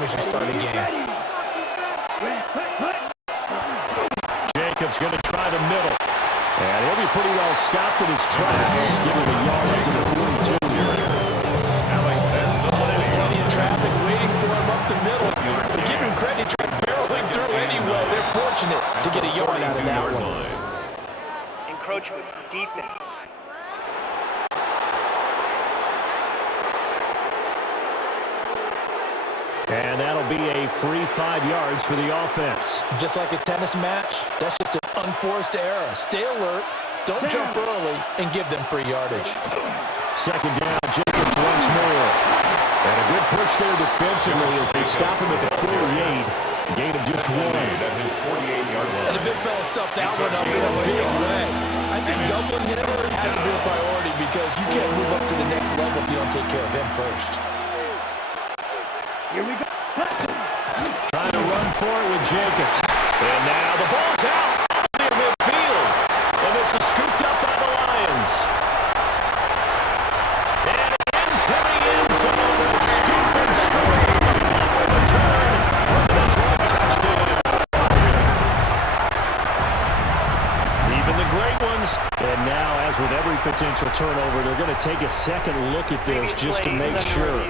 game as you start a game. Jacobs going to try the middle. And he'll be pretty well stopped in his tracks. Give him a yard up to the 42. Plenty of traffic waiting for him up the middle. But give him credit, he tried barreling through anyway. They're fortunate to get a yard out of that one. Encroachment defense. And that'll be a free 5 yards for the offense. Just like a tennis match, that's just an unforced error. Stay alert, don't jump early, and give them free yardage. Second down, Jacobs once more. And a good push there defensively as they stop him at the 48. Gain of just 1. And the big fella stuffed that one up in a big way. I think doubling him has to be a priority because you can't move up to the next level if you don't take care of him first. Here we go. Trying to run for it with Jacobs. And now the ball's out. Near midfield. And this is scooped up by the Lions. And into the end zone. Scoop and score. Return for the Detroit touchdown. Even the great ones. And now, as with every potential turnover, they're going to take a second look at this just to make sure.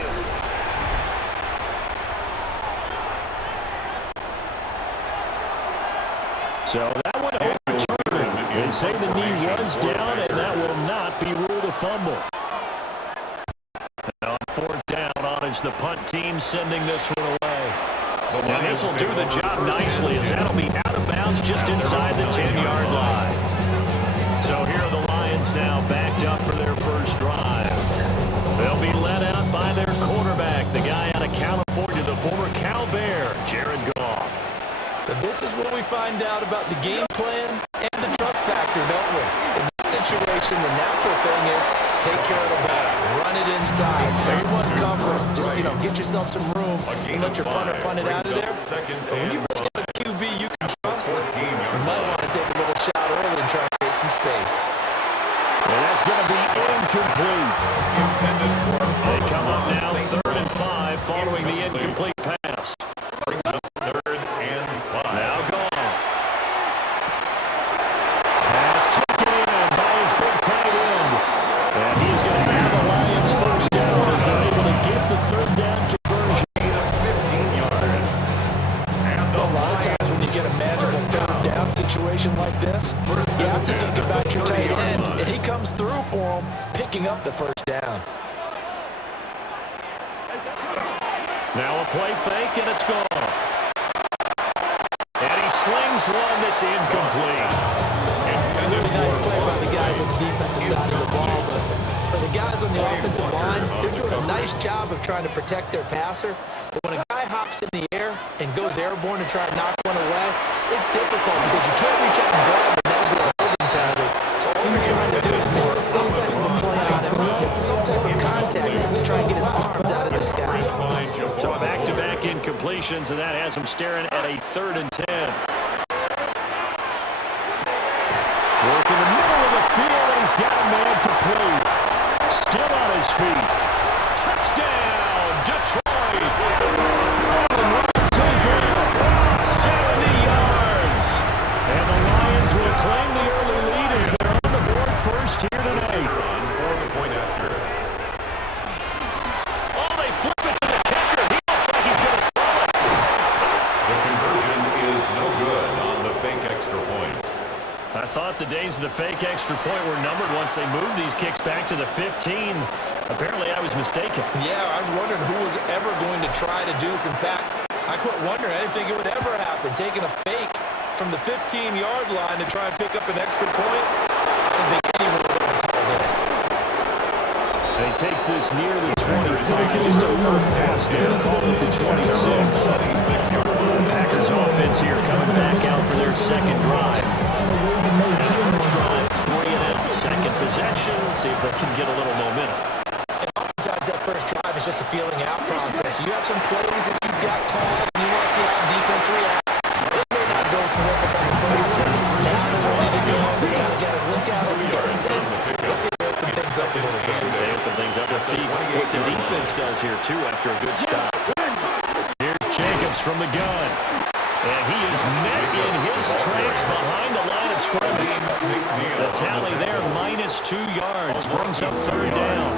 So that one overturned. They say the knee was down, and that will not be ruled a fumble. And on 4th down on is the punt team sending this one away. And this will do the job nicely as that'll be out of bounds just inside the 10-yard line. So here are the Lions now backed up for their first drive. They'll be led out by their quarterback, the guy out of California, the former Cal Bear, Jared Goff. So this is what we find out about the game plan and the trust factor, don't we? In this situation, the natural thing is take care of the ball, run it inside, everyone cover it. Just, get yourself some room and let your punter punt it out of there. But when you really got a QB you can trust, you might want to take a little shot early and try to create some space. And that's going to be incomplete. They come up now 3rd and 5 following the incomplete pass. Like this, you have to think about your tight end, and he comes through for him, picking up the first down. Now a play fake, and it's gone. And he slings one that's incomplete. Really nice play by the guys on the defensive side of the ball, but for the guys on the offensive line, they're doing a nice job of trying to protect their passer. But when a guy hops in the air and goes airborne and try to knock one away, it's difficult because you can't reach out and grab it. That'll be a holding penalty. So all you're trying to do is make some type of a play on him, make some type of contact to try and get his arms out of the sky. So back-to-back incompletions, and that has him staring at a 3rd and 10. Work in the middle of the field, and he's got a man complete. Still on his feet. Touchdown, Detroit. 70 yards. And the Lions will claim the early lead as they're on the board first here tonight. Oh, they flip it to the kicker. He looks like he's going to throw it. The conversion is no good on the fake extra point. I thought the days of the fake extra point were numbered once they moved these kicks back to the 15. Apparently, I was mistaken. Yeah, I was wondering who was ever going to try to do this. In fact, I quit wondering. I didn't think it would ever happen. Taking a fake from the 15-yard line to try and pick up an extra point, I don't think anyone would ever call this. And he takes this near the 25, just a little pass there, calling it the 26. Packers offense here coming back out for their second drive. And the first drive, 3 and out. Second possession, see if they can get a little momentum. Oftentimes that first drive is just a feeling out process. You have some plays that you got called and you want to see how defense reacts. It may not go terrific on the first one. Now they're ready to go. They kind of got to look at it and get a sense. Let's see if they open things up a little bit. They open things up. Let's see what the defense does here, too, after a good stop. Here's from the gun. And he is met in his tracks behind the line of scrimmage. The tally there, -2 yards, brings up third down.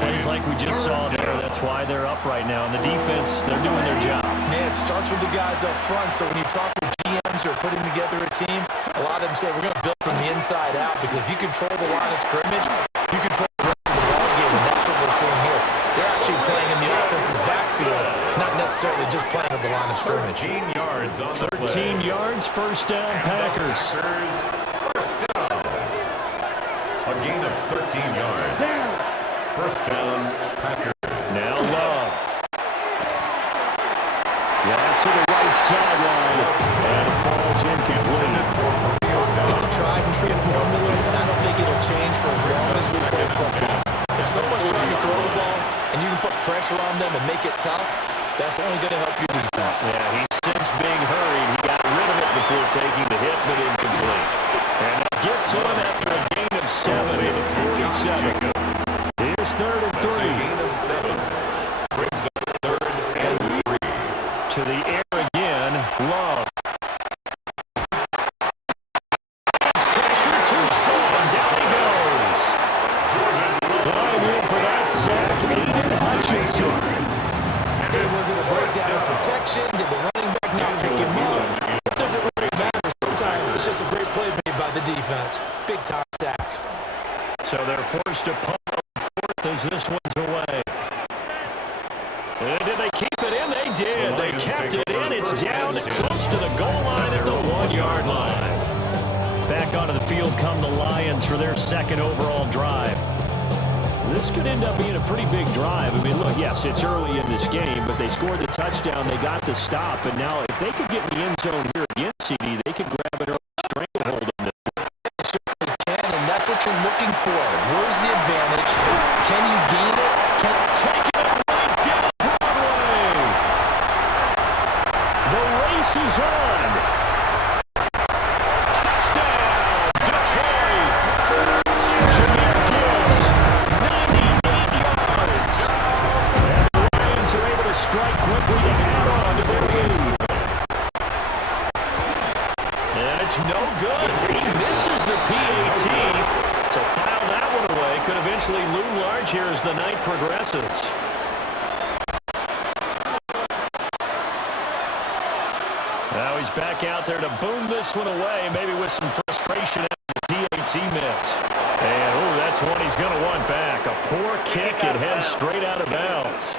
Plays like we just saw there. That's why they're up right now. And the defense, they're doing their job. Yeah, it starts with the guys up front. So when you talk with GMs who are putting together a team, a lot of them say we're going to build from the inside out, because if you control the line of scrimmage, you control the rest of the ball game, and that's what we're seeing here. They're actually playing in the offense's backfield, not necessarily just playing at the line of scrimmage. 13 yards on the 13 yards, first down, Packers. First down. A gain of 13 yards. First down, Packers. Now Love. Yeah, to the right sideline. And it falls incomplete. It's a tried and true formula, and I don't think it'll change for as long as we play football. If someone's trying to throw the ball and you can put pressure on them and make it tough, that's only going to help your defense. Yeah, he's since being hurried. He got rid of it before taking the hit, but incomplete. And they get to him after a gain of 7 to the 47. Here's 3rd and 3. A gain of 7. Brings up 3rd and 3. To the air again, Love. Pressure too strong. Down he goes. Flying in for that sack, Aiden Hutchinson. Was it a breakdown in protection? Did the running back not pick him up? It doesn't really matter. Sometimes it's just a great play made by the defense. Big time sack. So they're forced to punt on 4th as this one's away. And did they keep it in? They did. They kept it in. It's down close to the goal line at the 1-yard line. Back onto the field come the Lions for their 2nd overall drive. This could end up being a pretty big drive. I mean, look, yes, it's early in this game, but they scored the touchdown. They got the stop. And now if they could get in the end zone here again, CD, they could grab an early stranglehold on this. They certainly can, and that's what you're looking for. Where's the advantage? Can you gain it? Can you take it right down Broadway? The race is on. Touchdown, Detroit. Jahmyr Gibbs, 98 yards. And the Lions are able to strike quickly to add on to their lead. And it's no good. He misses the PAT. So file that one away. Could eventually loom large here as the night progresses. Now he's back out there to boom this one away, maybe with some frustration after the PAT miss. And, oh, that's one he's going to want back. A poor kick. It heads straight out of bounds.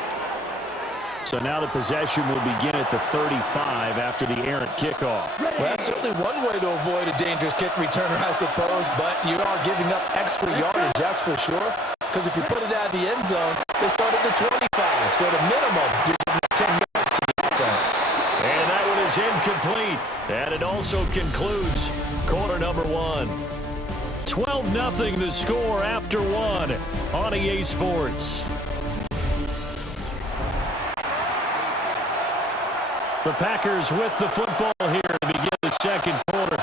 So now the possession will begin at the 35 after the errant kickoff. Well, that's certainly one way to avoid a dangerous kick returner, I suppose, but you are giving up extra yardage, that's for sure. Because if you put it out of the end zone, they start at the 25. So at a minimum, you're giving up 10 yards to the offense. And that one is incomplete. And it also concludes quarter number 1. 12-0 the score after 1 on EA Sports. The Packers with the football here to begin the 2nd quarter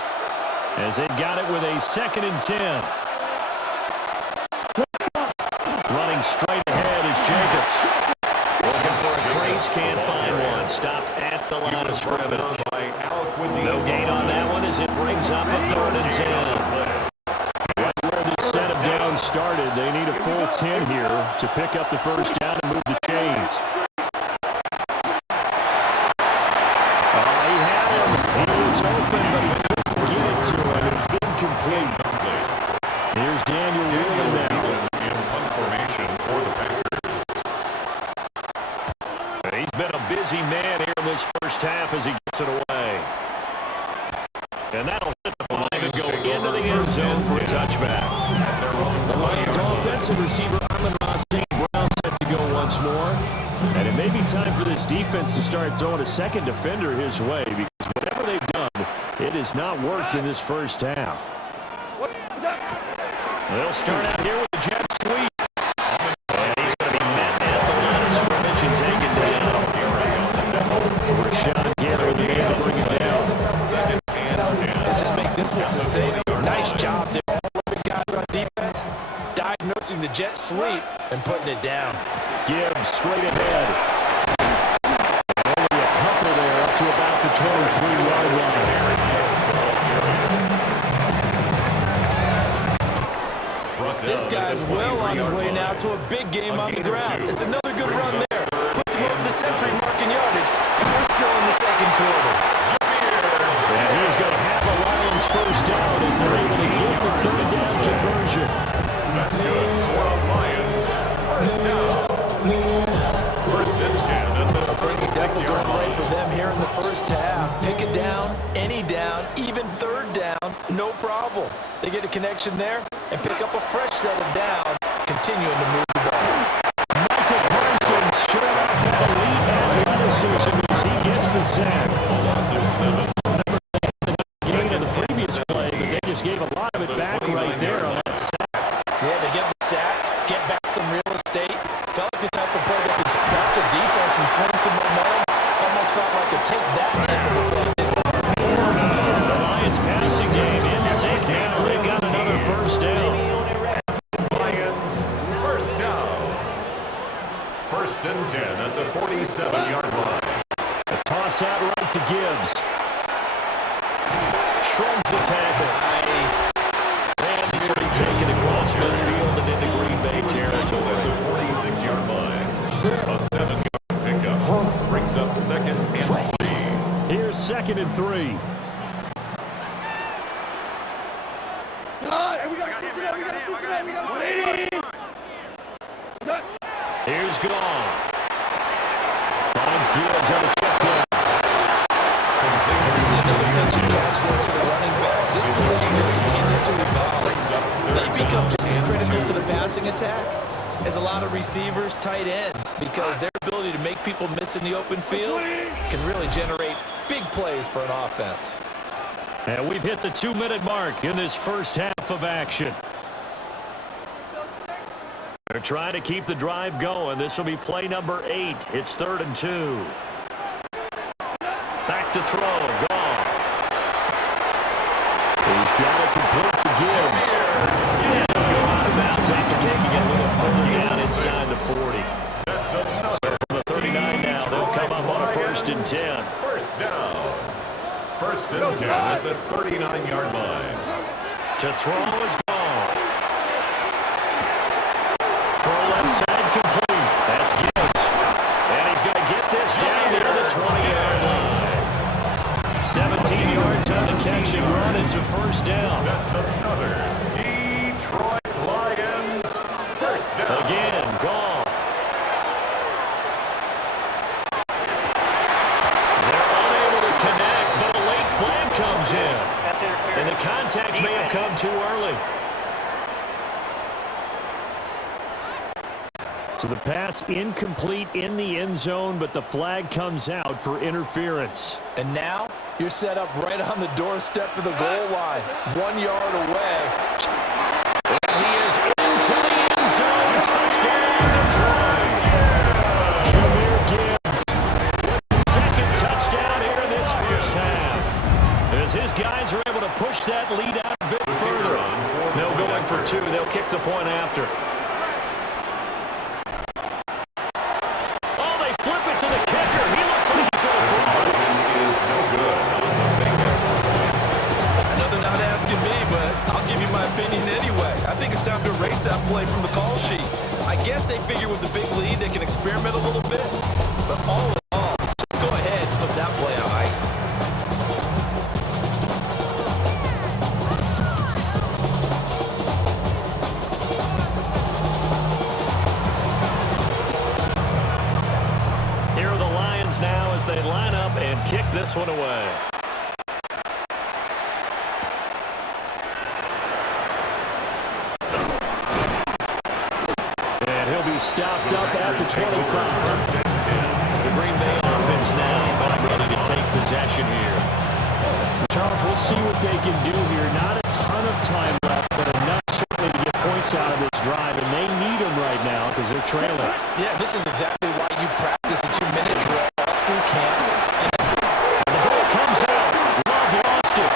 as they got it with a 2nd and 10. Running straight ahead is Jacobs. Looking for a crease, can't find one. Stopped at the line of scrimmage. No gain on that one as it brings up a 3rd and 10. Right where this set of downs started, they need a full 10 here to pick up the first down and move the chains. Open, but he couldn't get it to him. It's incomplete. Here's Daniel Wheeler now. In punt formation for the Packers. He's been a busy man here in this first half as he gets it away. And that'll hit the 5 and go into the end zone for a touchback. The Lions offensive receiver Amon-Ra St. Brown set to go once more. And it may be time for this defense to start throwing a second defender his way, because whatever they've done, it has not worked in this first half. They'll start out here with the jet sweep. And he's going to be met at the line of scrimmage and taken down. Rashawn Gary with the man to bring it down. 2nd and 10. Let's just make this one succinct. Nice job there. All 11 guys on defense diagnosing the jet sweep and putting it down. Gibbs straight ahead. And only a couple there guy's well on his way now to a big game on the ground. It's another good run there. Puts him over the century mark in yardage. And we're still in the second quarter. And he's going to have the Lions first down as they're able to get the third down conversion. That's good for the Lions. First down. First and 10 at the 36-yard line. Right for them here in the first half. Pick it down, any down, even third down, no problem. They get a connection there and pick up a fresh set of down, continuing to move the ball. Michael Parsons showing off that elite athleticism as he gets the sack. Loss of 7. Gain in the previous play, but they just gave a lot of it back right there on that sack. Yeah, they get the sack, get back some real estate. Felt like the type of play that could spark the defense and swing some momentum. Almost felt like a take that type of play. The Lions passing game in sync now. They got another first down. Lions, first down. First and 10 at the 47-yard line. A toss out right to Gibbs. Shrugs the tackle. Nice. And he's already taken across midfield and into Green Bay At territory. the 46-yard line. A 7-yard pickup brings up second and 3. Here's second and 3. Here's Goff. Finds Gibbs on the check down. We see another pitch and catch there to the running back. This position just continues to evolve. They become just as critical to the passing attack as a lot of receivers, tight ends, because their ability to make people miss in the open field can really generate big plays for an offense. And we've hit the 2-minute mark in this first half of action. They're trying to keep the drive going. This will be play number 8. It's 3rd and 2. Back to throw. Goff. He's got it complete to Gibbs. And he'll go out of bounds after taking it a little further down inside the 40. So from the 39 now, they'll come up on a 1st and 10. First down. First and 10 at the 39-yard line. To throw is Goff. Throw left side complete. That's Gibbs. And he's going to get this down near the 20-yard line. 17 yards on the catch and run. It's a first down. That's another Detroit Lions first down. Again, Goff. They're unable to connect, but a late flag comes in. That's interference. And the contact may have come too early. So the pass incomplete in the end zone, but the flag comes out for interference. And now you're set up right on the doorstep of the goal line, 1 yard away. And he is into the end zone. Touchdown, Detroit. Jahmyr Gibbs with the second touchdown here in this first half. As his guys are able to push that lead out a bit further. No going for 2. They'll kick the point after. Oh, they flip it to the kicker. He looks like he's going to throw it. Is no good on the fake extra point. I know they're not asking me, but I'll give you my opinion anyway. I think it's time to erase that play from the call sheet. I guess they figure with the big lead they can experiment a little bit, but all in all, just go ahead and put that play on ice. Here are the Lions now as they line up and kick this one away. And he'll be stopped up at the 25. The Green Bay offense now back ready to take possession here. Charles, we'll see what they can do here. Not a ton of time left, but enough certainly to get points out of this drive, and they need them right now because they're trailing. Yeah, this is exactly why you practice a 2-minute drill all through camp. The ball comes out. Love lost it.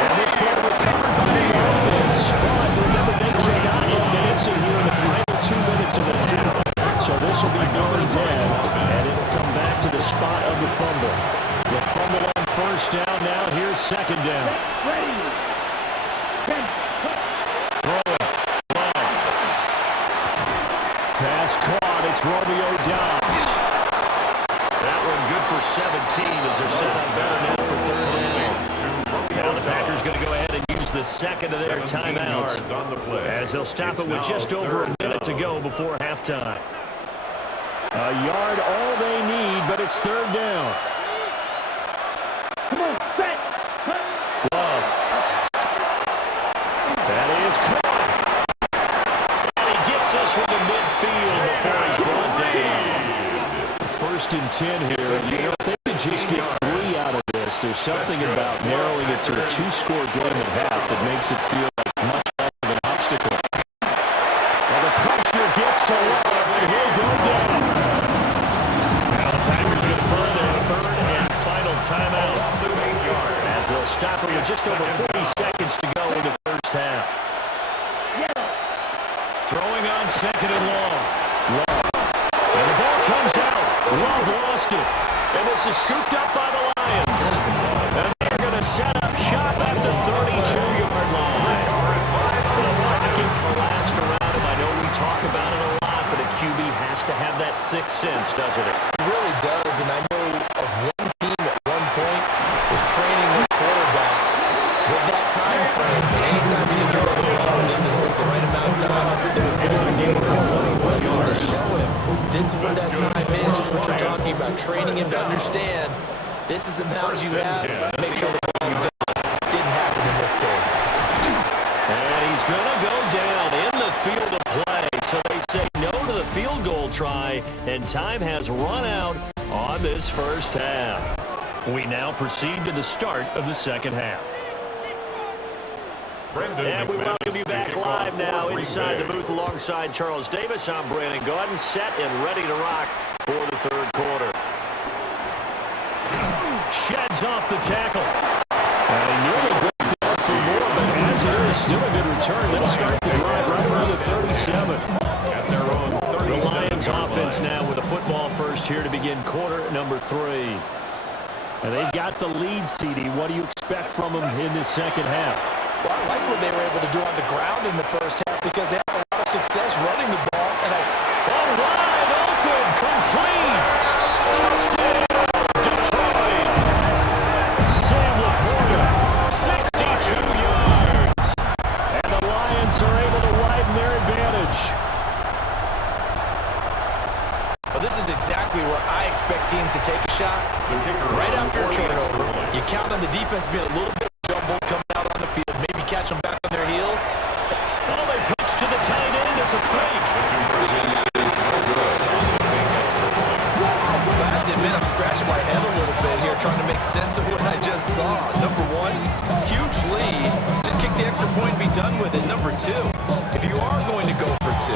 And this ball recovered by the offense. But remember, they cannot advance it here in the final 2 minutes of the half. So this will be going dead, and it'll come back to the spot of the fumble. The fumble on first down now. Here's second down. Throwing. Love. It's Romeo Dobbs. That one good for 17 as they're set up better now for third down. Now the Packers going to go ahead and use the second of their timeouts as they'll stop it with just over a minute to go before halftime. A yard all they need, but it's third down. Come on, set. Love. That is caught. And he gets us from the midfield before he's brought down. First and 10 here. You know, if they could just get 3 out of this, there's something about narrowing it to a 2-score game at half that makes it feel like much less of an obstacle. Well, the pressure gets to Love, and he'll go down. Now the Packers going to burn their third and final timeout as they'll stop it with just over 40 seconds to go in the first half. Throwing on second and long. Love. And the ball comes out. Love lost it. And this is scooped up by the Lions. And they're going to set up shop at the 32-yard line. The pocket collapsed around him. I know we talk about it a lot, but a QB has to have that sixth sense, doesn't it? It really does, and I know of one team at one point was training their quarterback with that time frame. And anytime you get the ball within the right amount of time, they would blow a new whistle to show him this is what that time is, just what you're talking about, training him to understand this is the amount you have, make sure the ball's gone. Didn't happen in this case. And he's going to go down in the field of play. So they say no to the field goal try, and time has run out on this first half. We now proceed to the start of the second half. And we welcome you back live now inside the booth alongside Charles Davis. I'm Brandon Gaudin, set and ready to rock for the third quarter. Sheds off the tackle. And he nearly broke that for more, but as it is, still a good return. They'll start the drive right around the 37. At their own 37. The Lions offense now with the football first here to begin quarter number 3. And they've got the lead, CD. What do you expect from them in this second half? Well, I like what they were able to do on the ground in the first half because they had a lot of success running the ball. And wide open, complete. Touchdown, Detroit. Sam Laporta, 62 yards. And the Lions are able to widen their advantage. Well, this is exactly where I expect teams to take a shot. Right after a turnover, you count on the defense being a little bit jumbled, coming out on the field, maybe catch them back on their heels. Oh, they pitch to the tight end. It's a fake. I have to admit, I'm scratching my head a little bit here trying to make sense of what I just saw. Number one, huge lead. Just kick the extra point and be done with it. Number two, if you are going to go for 2,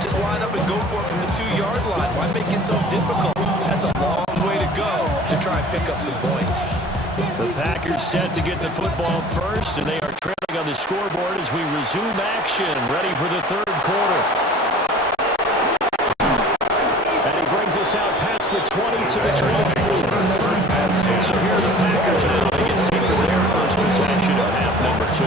just line up and go for it from the 2-yard line. Why make it so difficult? That's a long way to go to try and pick up some points. The Packers set to get the football first, and they are trailing on the scoreboard as we resume action, ready for the third quarter. And he brings us out past the 20 to the 12. So here are the Packers now to get set for their first possession of half number 2.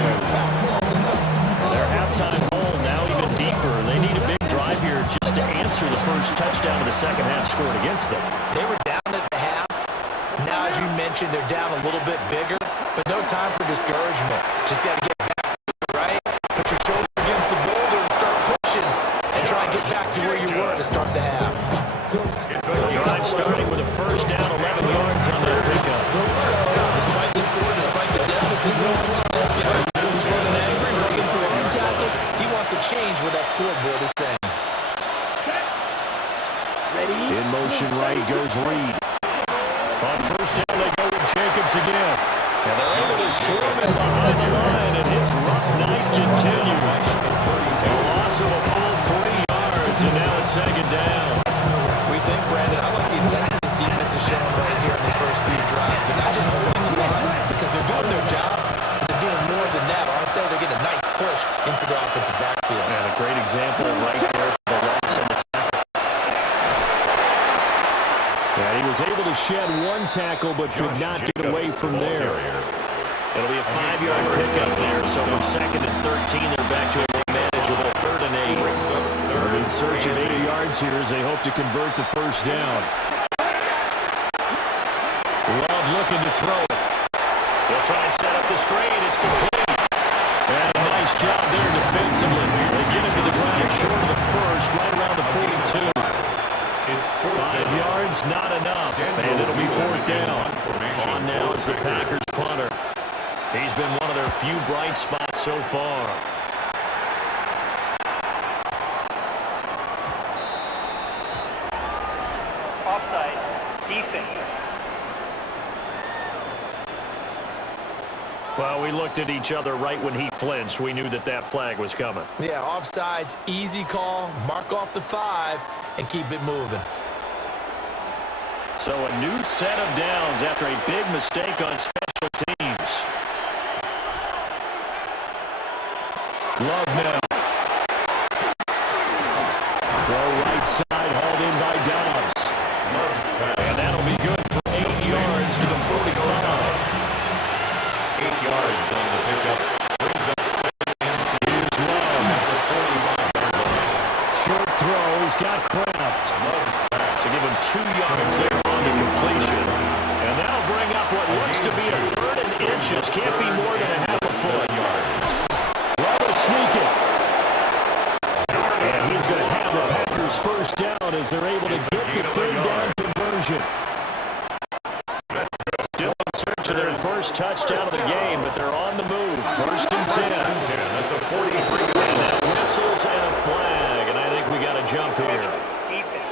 Their halftime hole now even deeper. They need a big drive here just to answer the first touchdown of the second half scored against them. They were down at the half. Now, as you mentioned, they're down a little bit bigger, but no time for discouragement. Just got to get back to it, right? Put your shoulder against the boulder and start pushing and try and get back to where you were to start the half. The drive starting with a first down, 11 yards on that pickup. Despite the score, despite the deficit, no quit this guy. He's running angry, running through arm tackles. He wants to change what that scoreboard is saying. In motion right goes Reed. On first down, they go with Jacobs again. And they're able to swarm him behind the line, and his rough night continues. A loss of a full 3 yards, and now it's second down. We think, Brandon, I like the intensity this defense is showing right here in these first few drives. They're not just holding the line because they're doing their job. They're doing more than that, aren't they? They're getting a nice push into the offensive backfield. And a great example right there for the loss on the tackle. And he was able to shed one tackle, but could not get away from there. It'll be a 5-yard pickup there. So from 2nd and 13, they're back to a more manageable 3rd and 8. in search of 80 yards here as they hope to convert the first down. Love looking to throw it. They'll try and set up the screen. It's complete. And a nice job there defensively. They get him to the ground short of the first, right around the 42. 5 yards, not enough. And it'll be fourth down. On now is the Packers punter. He's been one of their few bright spots so far. Offside. Defense. Well, we looked at each other right when he flinched. We knew that that flag was coming. Yeah, offsides, easy call. Mark off the 5 and keep it moving. So a new set of downs after a big mistake on special teams. Love now. Throw right side, hauled in by Dobbs. And that'll be good for 8 yards to the 45. 8 yards on the pickup. Brings up 2nd and 2. Here's Love. Short throw. He's got Kraft. So give him 2 yards there on the completion. And that'll bring up what looks to be a 3rd and inches. Can't be more than a half a foot. Love will sneak it. And he's going to have the Packers first down as they're able to get the 3rd down conversion. Still in search of their first touchdown of the game, but they're on the move. 1st and 10. At the 43. And that whistles and a flag, and I think we got a jump here. Defense.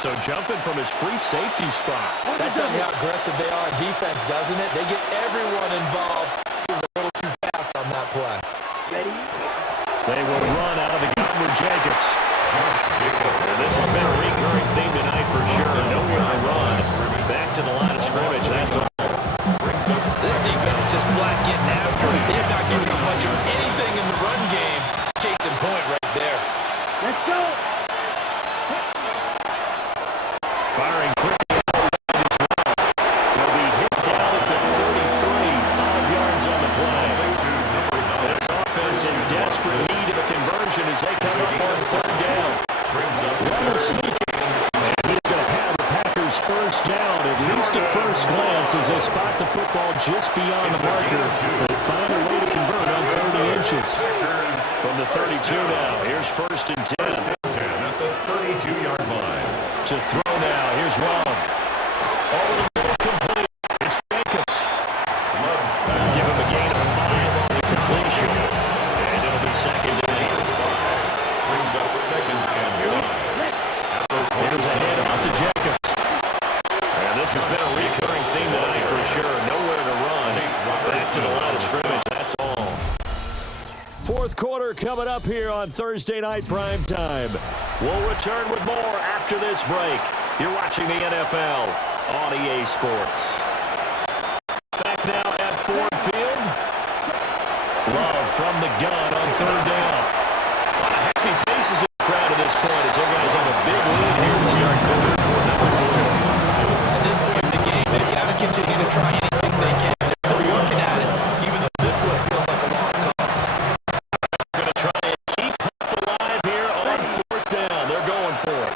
So jumping from his free safety spot. That tells you how aggressive they are on defense, doesn't it? They get everyone involved. He was a little too fast on that play. Ready? They will run out of the gun with Jacobs. And this has been a recurring theme tonight for sure. Nowhere to run. Back to the line of scrimmage. That's all. This defense is just flat getting after it. They've not given up much of anything in the run game. Case in point right there. Let's go. Firing quickly out as well. He'll be hit down at the 33. 5 yards on the play. This offense in desperate need of a conversion as they come up on 3rd down. Runner sneaking. And he's going to have the Packers first down, at least at first glance, as they spot the football just beyond the marker. They find a way to convert on 30 inches. From the 32 now, here's 1st and 10. At the 32-yard line. To throw now, here's Love. Over the middle, complete. It's Jacobs. Give him a gain of 5 on the completion. And it'll be 2nd and 8. Brings up 2nd and 1. Here's a handoff to Jacobs. And this has been a recurring theme tonight for sure. Nowhere to run. Back to the line of scrimmage, that's all. 4th quarter coming up here on Thursday Night Prime Time. We'll return with more after this break. You're watching the NFL on EA Sports. Back now at Ford Field. Love from the gun on 3rd down. A lot of happy faces in the crowd at this point as their guys have a big lead here to start quarter number 4. At this point in the game, they've got to continue to try anything they can. They're still working at it, even though this one feels like a lost cause. Going to try and keep hope alive here on 4th down. They're going for it.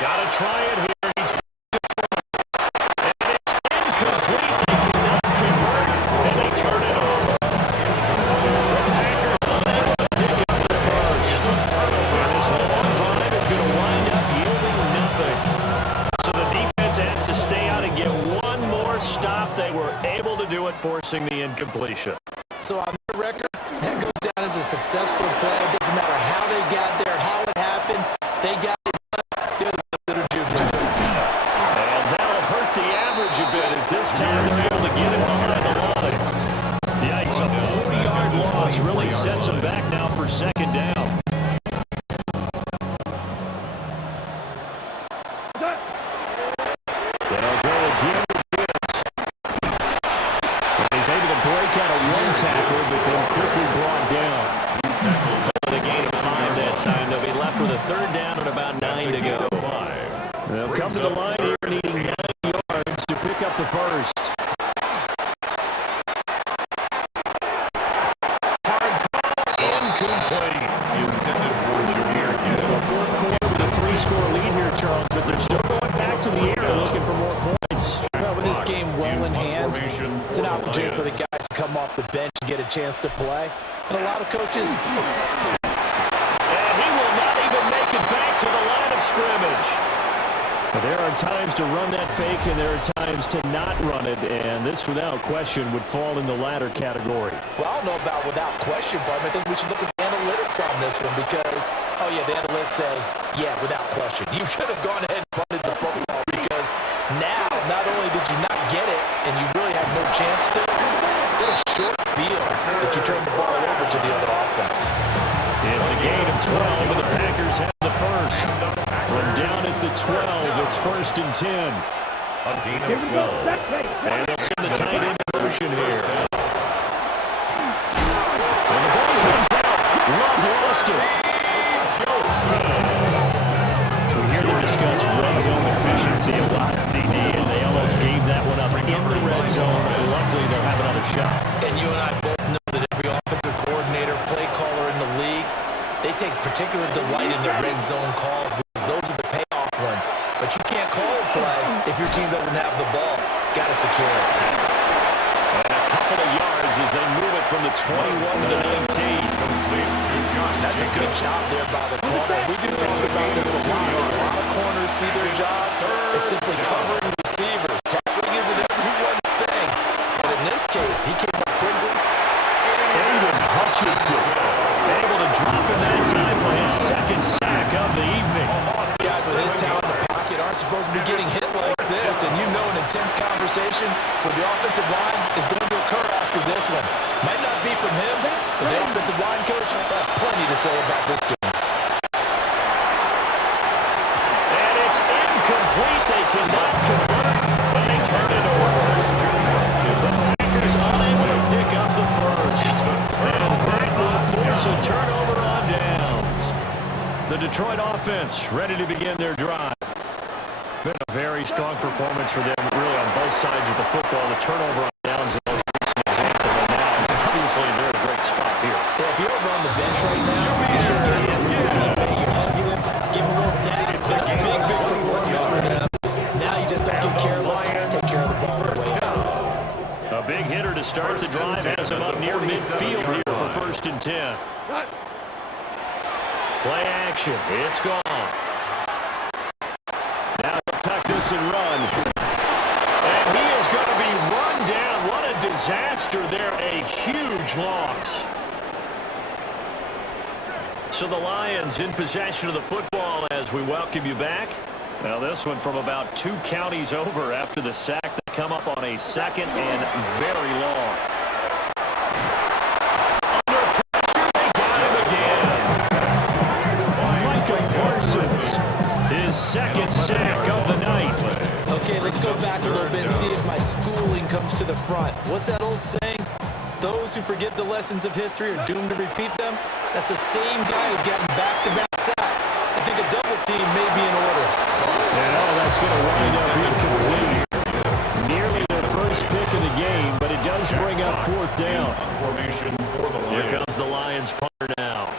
Got to try it here. He's and it's incomplete. They cannot convert it, and they turn it over. The Packers unable to pick up the first. And this long drive is going to wind up yielding nothing. So the defense has to stay out and get one more stop. They were able to do it, forcing the incompletion. So on their record, that goes down as a successful play. It doesn't matter how they got there, how it happened. They got it done. They're the ones that are jubilant. And that'll hurt the average a bit as this time they're able to get it behind the line. Yikes, a 40-yard loss really sets them back now for 2nd down. They'll go again with Gibbs. He's able to break out a one tackle, but then quickly brought down. With a gain of 5 that time, they'll be left with a 3rd down and about 9 to go. They'll come to the line here needing 9 yards to pick up the first. opportunity for the guys to come off the bench and get a chance to play. And a lot of coaches... And he will not even make it back to the line of scrimmage. There are times to run that fake, and there are times to not run it, and this, without question, would fall in the latter category. Well, I don't know about without question, but I think we should look at the analytics on this one because, oh, yeah, the analytics say, yeah, without question. You should have gone ahead and punted the football because now, not only did you not get it, and you really have no chance to, what a short field that you turn the ball over to the other offense. It's a gain of 12, and the Packers have the first. From down at the 12, it's 1st and 10. A gain of 12. And they'll send the tight end in motion here. And the ball comes out. Love lost it. We hear them discuss red zone efficiency a lot, CD, and they almost gave that one up in the red zone. Luckily, they'll have another shot. And you and I both know that every offensive coordinator, play caller in the league, they take particular delight in their red zone calls because those are the payoff ones. But you can't call a play if your team doesn't have the ball. Got to secure it. And a couple of yards as they move it from the 21 to the 19. That's a good job there by the corner. We do talk about this a lot. A lot of corners see their job as simply covering receivers. Tackling isn't everyone's thing. But in this case, he came up quickly. Aiden Hutchinson able to drop in that time for his second sack of the evening. Guys with his talent in the pocket aren't supposed to be getting hit like this, and you know an intense conversation with the offensive line is going to occur after this one. Might not be from him, but the offensive line coach will have plenty to say about this game. And it's incomplete. They cannot convert, but they turn it over. The Packers unable to pick up the first. And that will force a turnover on downs. The Detroit offense ready to begin their drive. Been a very strong performance for them, really, on both sides of the football. The turnover on downs is the most recent example. And now, obviously, they're in a great spot here. Yeah, if you're over on the bench right now, you should get hands with your teammate. You're hugging him, give him a little dab. Been a big, big performance for them. Now you just don't get careless. Take care of the ball on the way out. A big hitter to start the drive has him up near midfield here for 1st and 10. Play action. It's gone. Now he'll tuck this and run. And he is going to be run down. What a disaster there. A huge loss. So the Lions in possession of the football as we welcome you back. Now this one from about 2 counties over after the sack. They come up on a 2nd and very long. Under pressure, they got him again. Micah Parsons, his 2nd sack of the night. Okay, let's go back a little bit and see if my schooling comes to the front. What's that old saying? Those who forget the lessons of history are doomed to repeat them. That's the same guy who's getting back-to-back sacks. I think a double team may be in order. And that's going to wind up incomplete. Nearly their first pick of the game, but it does bring up 4th down. Here comes the Lions punter now.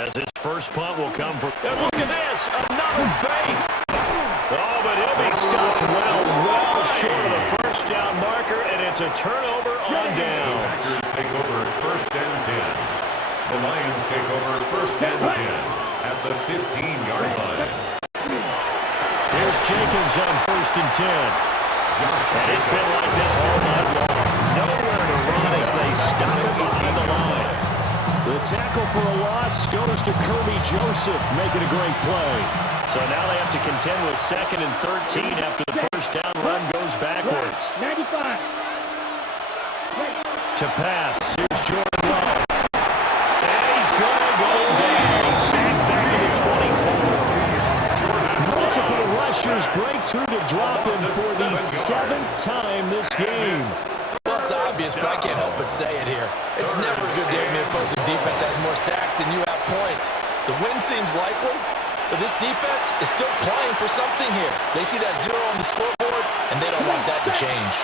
As his first punt will come from... And look at this! Another fake! Oh, but he'll be stopped well short of the first down marker, and it's a turnover on down. The Packers take over 1st and 10. The Lions take over 1st and 10 at the 15-yard line. Here's Jacobs on 1st and 10. And it's been like this all night long. Nowhere to run as they stop it behind the line. The tackle for a loss goes to Kirby Joseph, making a great play. So now they have to contend with 2nd and 13 after the first down run goes backwards. 95. To pass, here's Jordan Love. And he's going to go down. Sacked back to the 24. Multiple rushers break through to drop him for the 7th time this game. Well, it's obvious, but I can't help but say it here. It's never a good day when the opposing defense has more sacks than you have points. The win seems likely, but this defense is still playing for something here. They see that 0 on the scoreboard, and they don't want that to change.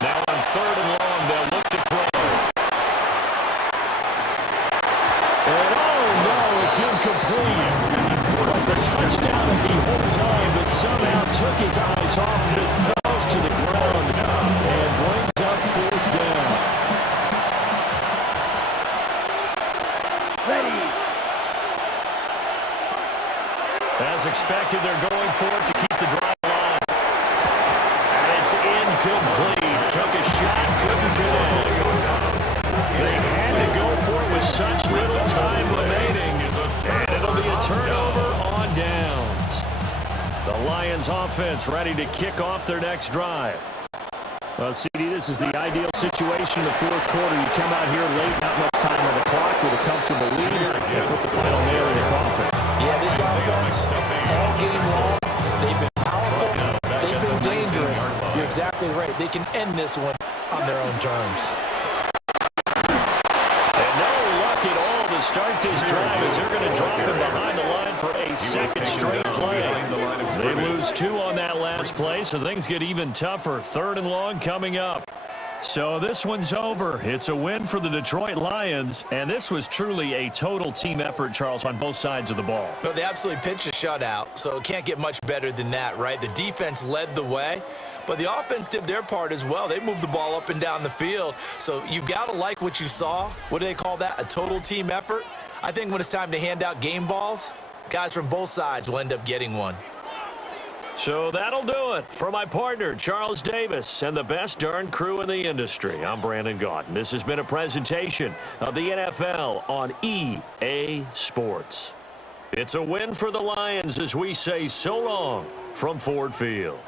Now on 3rd and long, they'll look to throw. And oh no, it's incomplete. It's a touchdown if he holds on, but somehow took his eyes off of it, falls to the ground, and Incomplete. Took a shot, couldn't connect. They had to go for it with such little time remaining. And it'll be a turnover on downs. The Lions offense ready to kick off their next drive. Well, CD, this is the ideal situation in the fourth quarter. You come out here late, not much time on the clock, with a comfortable lead, and put the final nail in the coffin. Yeah, this offense, all game long, they've been powerful, they've been dangerous. You're exactly right. They can end this one on their own terms. And no luck at all to start this drive as they're going to drop him behind the line for a second straight play. They lose 2 on that last play, so things get even tougher. 3rd and long coming up. So this one's over. It's a win for the Detroit Lions, and this was truly a total team effort, Charles, on both sides of the ball. So they absolutely pitched a shutout, so it can't get much better than that, right? The defense led the way, but the offense did their part as well. They moved the ball up and down the field, so you've got to like what you saw. What do they call that? A total team effort? I think when it's time to hand out game balls, guys from both sides will end up getting one. So that'll do it for my partner, Charles Davis, and the best darn crew in the industry. I'm Brandon Gaudin. This has been a presentation of the NFL on EA Sports. It's a win for the Lions as we say so long from Ford Field.